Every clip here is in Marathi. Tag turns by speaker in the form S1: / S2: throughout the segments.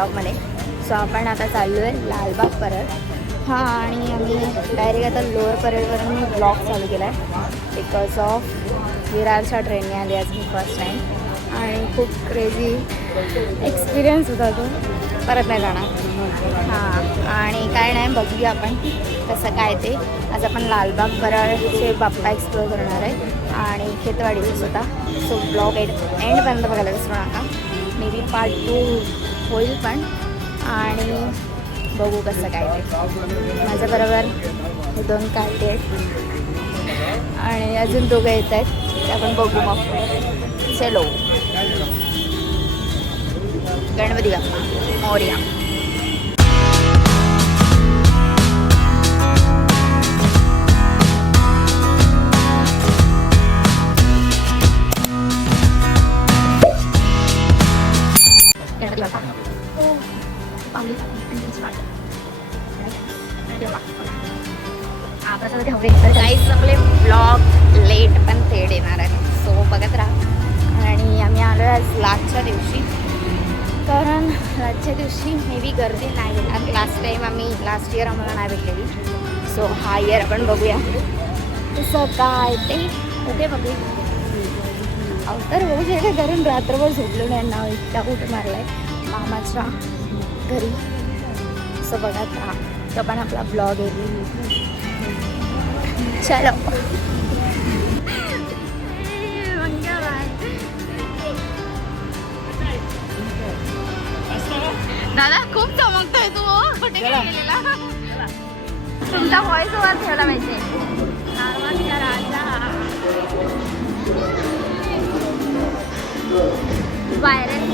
S1: ब्लॉगमध्ये. सो आपण आता चाललो आहे लालबाग परळ. हां आणि आम्ही डायरेक्ट आता लोअर परळवरून मी ब्लॉग चालू केला आहे बिकॉज ऑफ विरारच्या ट्रेनने आली आज मी फर्स्ट टाईम आणि खूप क्रेझी एक्सपिरियन्स होता तो. परत नाही जाणार. हां आणि काय नाही बघूया आपण कसं काय ते. आज आपण लालबाग परळचे बाप्पा एक्सप्लोअर करणार आहे. आणि खेतवाडीचे सुद्धा सो ब्लॉग एड एंडपर्यंत बघायला विसरू नका मे बी पार्ट टू होईल पण. आणि बघू कसं काय ते. माझ्याबरोबर हे दोन काटे आहेत. आणि अजून दोघं येत आहेत. ते आपण बघू मग. चलो. गणपती बाप्पा. मोर्या. आपण बघूया. तसं काय ते? ओके बघू अवतर होऊ शकते कारण रात्रभर झोपलो नाही ना इतका कुठे मारलाय? मामाच्या घरी. असं बघत राहा तो पण आपला ब्लॉग आहे. चलो. दादा खूप चमकतोय तू हो. कुठे गेलेला? तुमचा व्हॉइस ओव्हर ठेवला पाहिजे. व्हायरल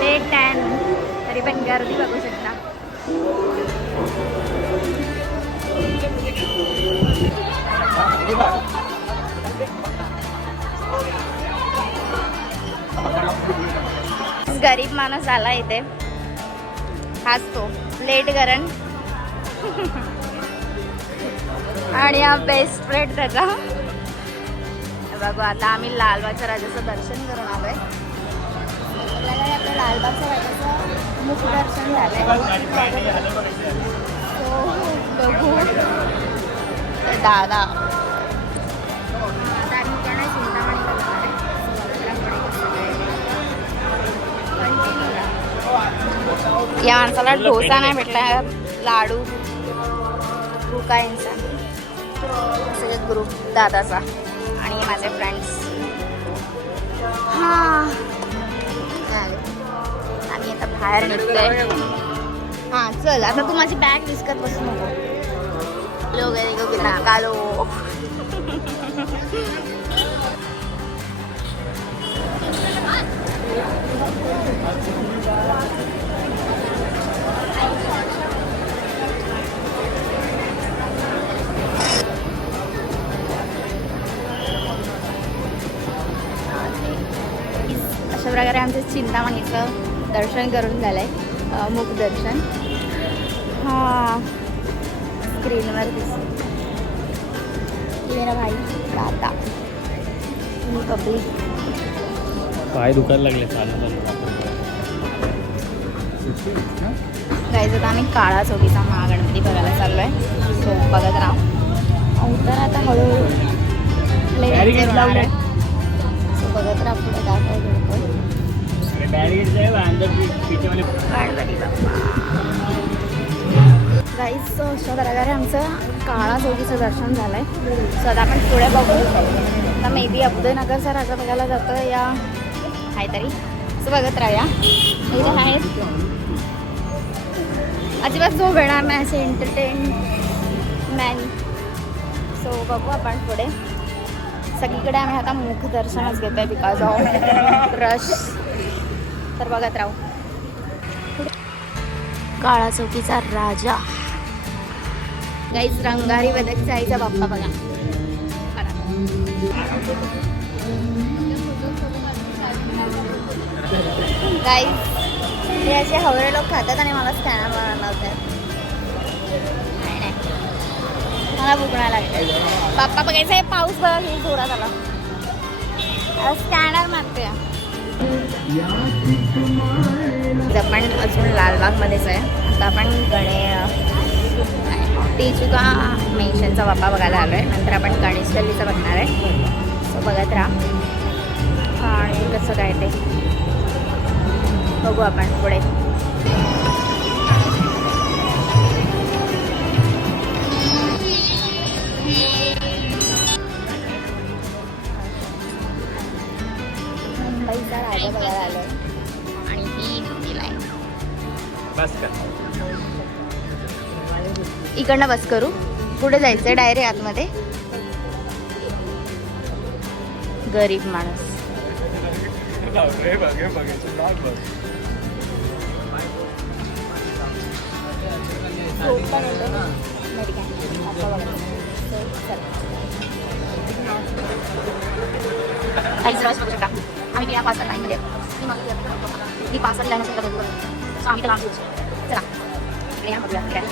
S1: डे टॅन तरी पण गर्दी बघू शकता. Thank you. गरीब माणूस आला इथे. हाच तो. लेट करण. आणि हा बेस्ट फ्रेंड त्याचा. बघू आता आम्ही लालबागच्या राजाचं दर्शन करून आलोय आपल्याला आपल्या लालबागच्या राजाचं मुख दर्शन झालंय. So, बघू. दादा. या माणसाला डोसा नाही भेटला. लाडू. भुका इंसान सगळे ग्रुप दादाचा आणि माझे फ्रेंड्स हां. आम्ही आता बाहेर निघतोय. हां चल आता तू माझी बॅग दिसकत बसू नको. लोक देखो कालो अशा प्रकारे आमचं चिंतामणीचं दर्शन करून झालं आहे मुख दर्शन. हां. स्क्रीनवर दिसत मेरा भाई दादा. मी कपिल.
S2: पाय दुखायला लागले चालू
S1: जायचं तर आम्ही काळा चौकीचा महागणपती बघायला चाललो आहे सो बघत राहा. तर आता हळूहळू. So बघत राहा पुढे काय काय घडतं गणपती बाप्पा. गाईच अशा प्रकारे आमचं काळा चौकीचं दर्शन झालं आहे सो आता आपण पुढे बघू. आता मे बी अब्दनगरचा राजा बघायला जातो या काहीतरी. सो बघत राहूया. इथे आहेत अजिबात झोप येणार नाही असे एंटरटेन मॅन सो बघू आपण पुढे. सगळीकडे आम्ही आता मुख दर्शनच घेतो आहे बिकॉज ऑफ रश तर बघत राहू. काळा चौकीचा राजा. गाईच रंगारी बदक आईचा बाप्पा बघा. गाईज हे असे हवरे लोक खातात आणि मला स्कॅनर बनवतात नाही, मला बुकणा लागते बाप्पा बघायचं आहे पाऊस बघा किती जोरात आला. स्कॅनर मारते आपण अजून लालबागमध्येच आहे. आता आपण गणे चुका मेन्शनचा बाप्पा बघायला आलो आहे नंतर आपण गणेश गल्लीचं बघणार आहे. सो बघत राहा. आणि कसं काय ते. बघू आपण पुढे. मुंबईचा राजा बघायला आलो आणि
S2: कर
S1: इकडनं बस करू. पुढे जायचं डायरेक्ट आतमध्ये. गरीब माणूस. काही सर्वच शकता आम्ही या पार्सल लाईनमध्ये ही पार्सल लाईन असेल सो आम्ही त्याला चला या बघूया काय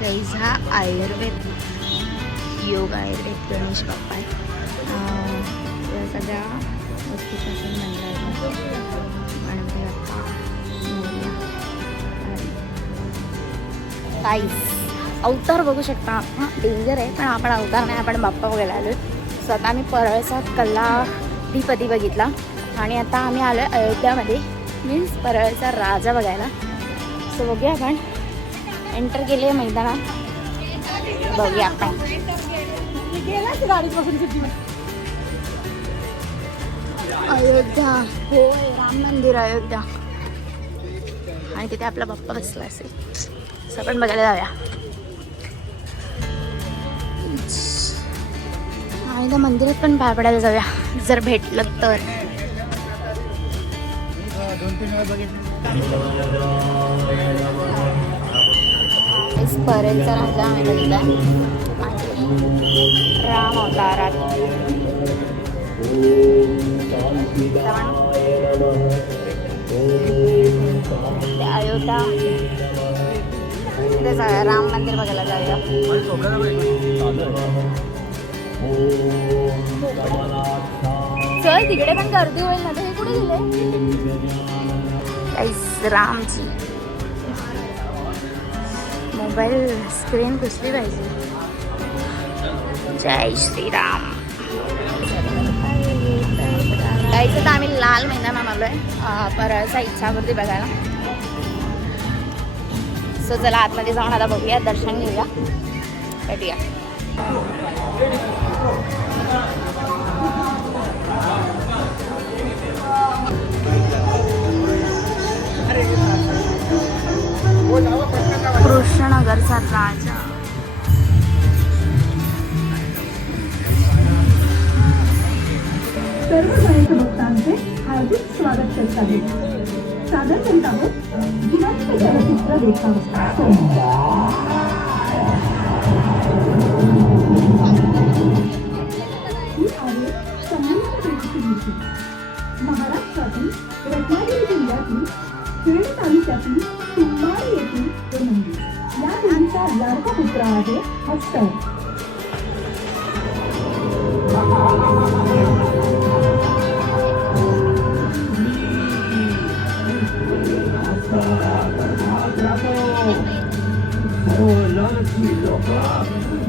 S1: गाईज हा आयुर्वेद योग आयुर्वेद गणेश बाप्पा आहे एखाद्या वस्तूपासून बनला आणि गणपती अवतार बघू शकता. हां डेंजर आहे पण आपण अवतार नाही आपण बाप्पा बघायला आलो स्वतः आम्ही परळचा कल्लाधिपती बघितला. आणि आता आम्ही आलो अयोध्यामध्ये. मीन्स परळचा राजा बघायला. सो बघूया आपण. एंटर केली आहे मैदानात. बघूया आपण. अयोध्या. हो राम मंदिर अयोध्या. आणि तिथे आपला बाप्पा बसला असेल. असं पण बघायला जाऊया. आणि त्या मंदिरात पण पाय पडायला जाऊया. जर भेटलं तर. परेलचा राजा आम्ही राम अवतारात. अयोध्या. तिथे जाऊया राम मंदिर बघायला जाऊया. चल तिकडे पण गर्दी होईल ना हे कुठे गेले? रामजी. रामची मोबाईल स्क्रीन पुसली पाहिजे. जय श्रीराम. जायचं तर आम्ही लाल महिना आलो आहे परळचा इच्छावरती बघायला. सो चला आतमध्ये जाऊन आता बघूया दर्शन घेऊया. भेटूया.
S3: खेड तालुक्यातील येथील हे मंदिर. या देवीचा लाडका पुत्र आहे हस्तर.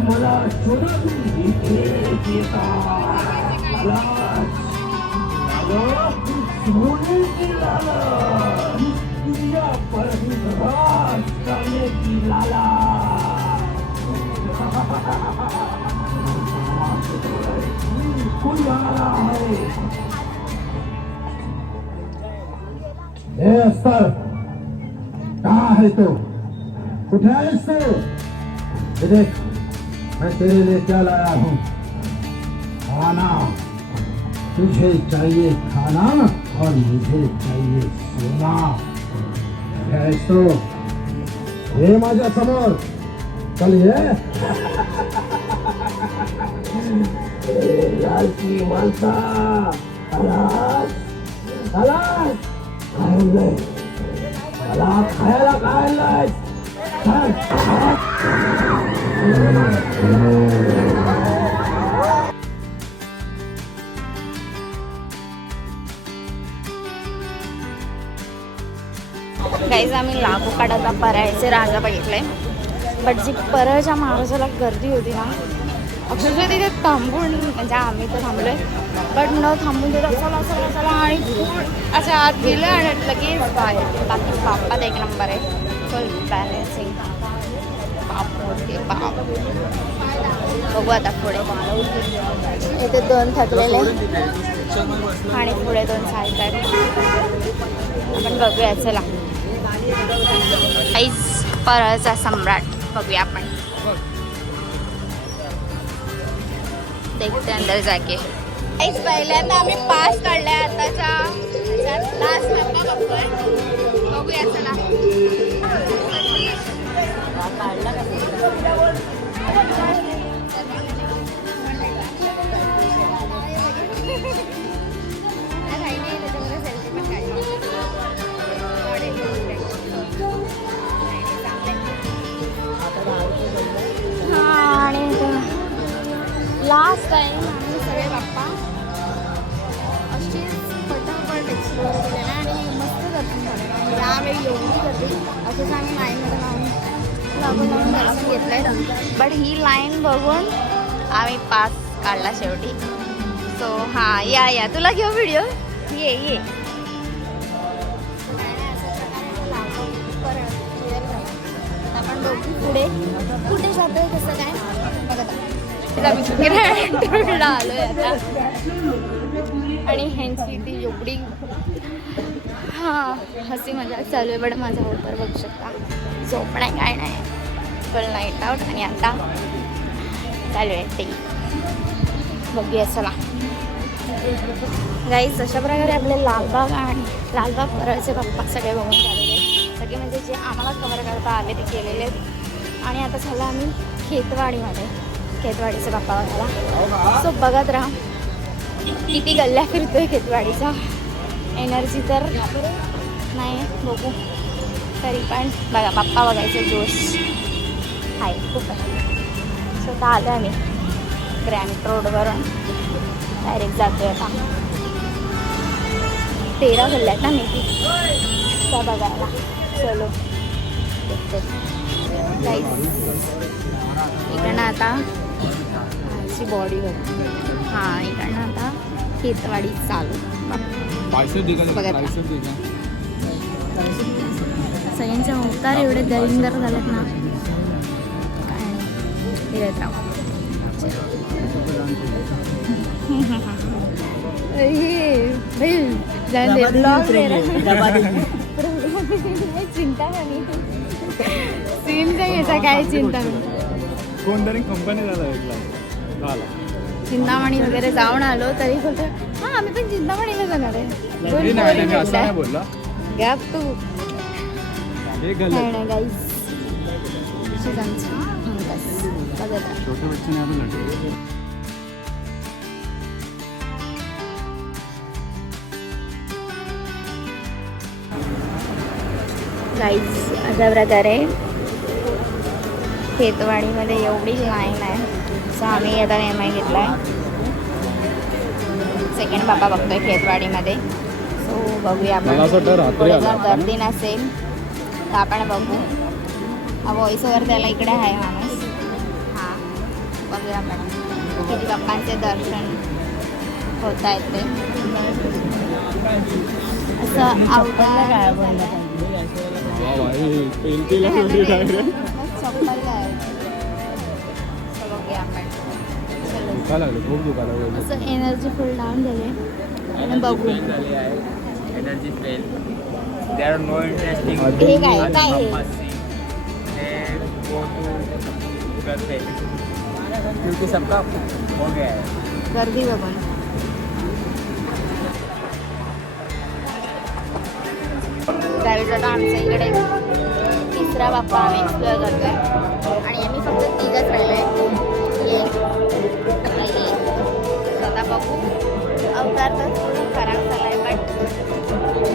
S4: मला शोधातून सोडून लाला तुझ्या परमेश्वरात करण्याची लाला। कोण आला हे अस्तर कहाँ है तो? उठे ये देख, मैं तेरे लिए क्या लाया हूँ? खाना। तुझे चाहिए खाना और मुझे चाहिए सोना। खेळतो हे माझ्यासमोर. चल ये. लालची माणसा. मला खायला खायला आणलंय
S1: गाईज आम्ही लागू काढायचा परायचे राजा बघितले. बट जी परळच्या महाराजाला गर्दी होती ना अक्षरशः तिथे थांबून म्हणजे आम्ही तर थांबलोय. बट न थांबून तिथं चला चला चला आणि खूप असं आत गेलं आणि लगेच बाहेर बाकी बाप्पात एक नंबर आहे. फुल बॅलन्सिंग बाप मोठे बाप. बघू आता पुढे. इथे दोन थकलेले. आणि पुढे दोन साईड आपण बघूया चला. आईच परळचा सम्राट बघूया आपण देखते अंदर जाके आईच पहिल्यांदा आम्ही पास काढलाय आताच्या लास्ट बघूया चला लागून लावून दर्शन घेतलंय बट ही लाईन बघून आम्ही पास काढला शेवटी. सो हां या या. तुला घेऊ व्हिडिओ ये ये. आपण दोघी पुढे. कुठे जातोय कसं काय टूरला आलोय आता आणि ह्यांची ती एवढी हां हसी मजाक चालू आहे बट माझा होतर बघू शकता. झोप नाही काय नाही. फुल नाईट आउट आणि आता चालू आहे ते. बघूया चला. गाईज अशा प्रकारे आपले लालबाग आणि लालबाग परळचे बाप्पा सगळे बघून झालेले सगळे म्हणजे जे आम्हाला कव्हर करता आले ते केलेले आहेत. आणि आता झालं आम्ही खेतवाडीमध्ये खेतवाडीचे बाप्पा बघायला. सो बघत राहा. किती गल्ल्या फिरतोय खेतवाडीचा. एनर्जी तर नाही बघू. तरी पण बघा बाप्पा बघायचं जोश. आहे. खूप आहे. सो आता आलो आम्ही ग्रँड रोडवरून डायरेक्ट जातोय आता. तेरा आहेत ना मेथी त्या बघायला. चलो. इकडनं आता आमची बॉडी बघ हां इकडनं आता खेतवाडी चालू. बघा आता. सगळ्यांचे अवतार एवढे दलिंदर झालेत ना. फिरत राहू चिंता नाही सीन नाही याचा काय चिंता नाही
S2: कोणतरी कंपनी झाला एकला झाला
S1: चिंतामणी वगैरे जाऊन आलो तरी बोलतो हा आम्ही पण चिंतामणीला जाणार आहे
S2: नाही नाही मी असं नाही बोलला
S1: गॅप तू
S2: हे
S1: गाईस
S2: छोटे बच्चे अभी लटे
S1: गाईज अशा प्रकारे खेतवाडीमध्ये एवढी लाईन आहे. सो आम्ही आता एम आय घेतला आहे सेकंड बाबा बघतोय खेतवाडीमध्ये. सो बघूया आपण. जर. गर्दी नसेल तर आपण बघू. हा व्हॉइस ओव्हर त्याला इकडे आहे माणूस. हां बघूया आपण किती बाप्पांचे दर्शन होत आहेत ते. असं
S2: लागलं
S1: असं एनर्जी फुल डाऊन झाली. आणि बघू.
S5: झाली आहे. Energy fail they are no interesting
S1: हे काय? काय हे?
S5: दे गो टू करते क्योंकि सबका हो गया है।
S1: गर्दी बघून गाईज आता आमच्या इकडे तिसरा बाप्पा आम्ही एक्सप्लोअर करतोय. आणि आम्ही फक्त तिघच राहिलो आहे. आणि आता बघू. अवतार तर थोडं झाला आहे बट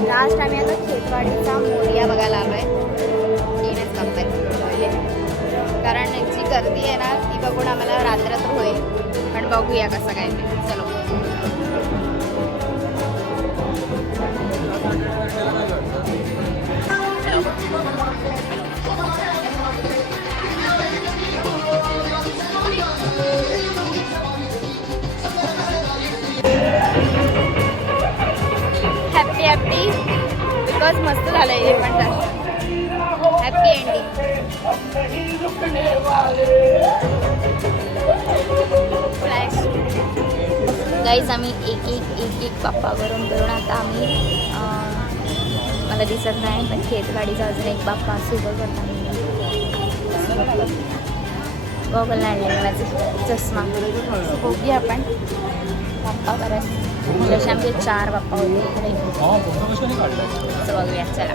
S1: लास्ट आम्ही आता खेतवाडीचा मोरिया बघायला पण बघूया कसं काय ते चलो हॅप्पी गाईज आम्ही एक एक एक एक बाप्पा करून करून आता आम्ही मला दिसत नाही पण खेतगाडीचा अजून एक बाप्पा सुरू करता गॉगल आणले मला चष्मा. बघूया आपण. बाप्पा परत. जसे आमचे चार बाप्पा होते इकडे. असं बघूया चला.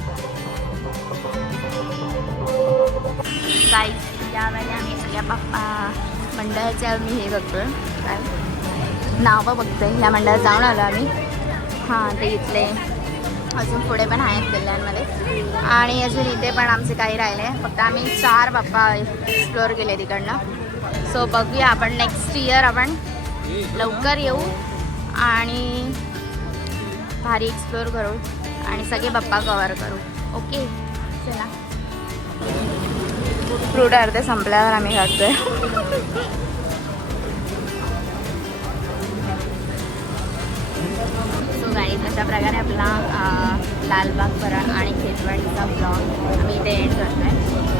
S1: गाईज यावेळेला आम्ही सगळ्या पप्पा मंडळाचे आम्ही हे बघतोय काय? नावं बघतोय. ह्या मंडळात जाऊन आलो आम्ही. हां ते इथले. अजून पुढे पण आहेत कल्याणमध्ये. आणि अजून इथे पण आमचे काही राहिले. फक्त आम्ही चार बाप्पा एक्सप्लोअर केले तिकडनं. सो बघूया आपण नेक्स्ट इयर आपण लवकर येऊ आणि भारी एक्सप्लोअर करू आणि सगळे बाप्पा कवर करू. ओके चला. फ्रूट अर्धे संपल्यावर आम्ही खातोय सो गाईज अशा प्रकारे आपला लालबाग परळ आणि खेतवाडीचा ब्लॉग आम्ही इथे एंड करतोय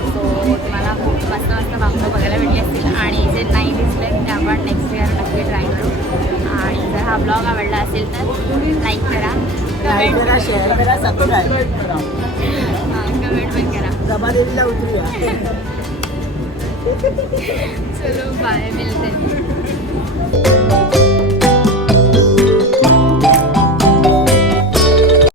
S1: सो तुम्हाला खूप मस्त मस्त बाप्पा बघायला भेटले असतील आणि जे नाही दिसले ते आपण नेक्स्ट इयर नक्की ट्राय करू आणि जर हा ब्लॉग आवडला असेल तर लाईक करा कमेंट
S6: करा शेअर करा सबस्क्राईब
S1: कमेंट पण करा
S6: जमादेवीला उतरूया
S1: चलो बाय मिलते हैं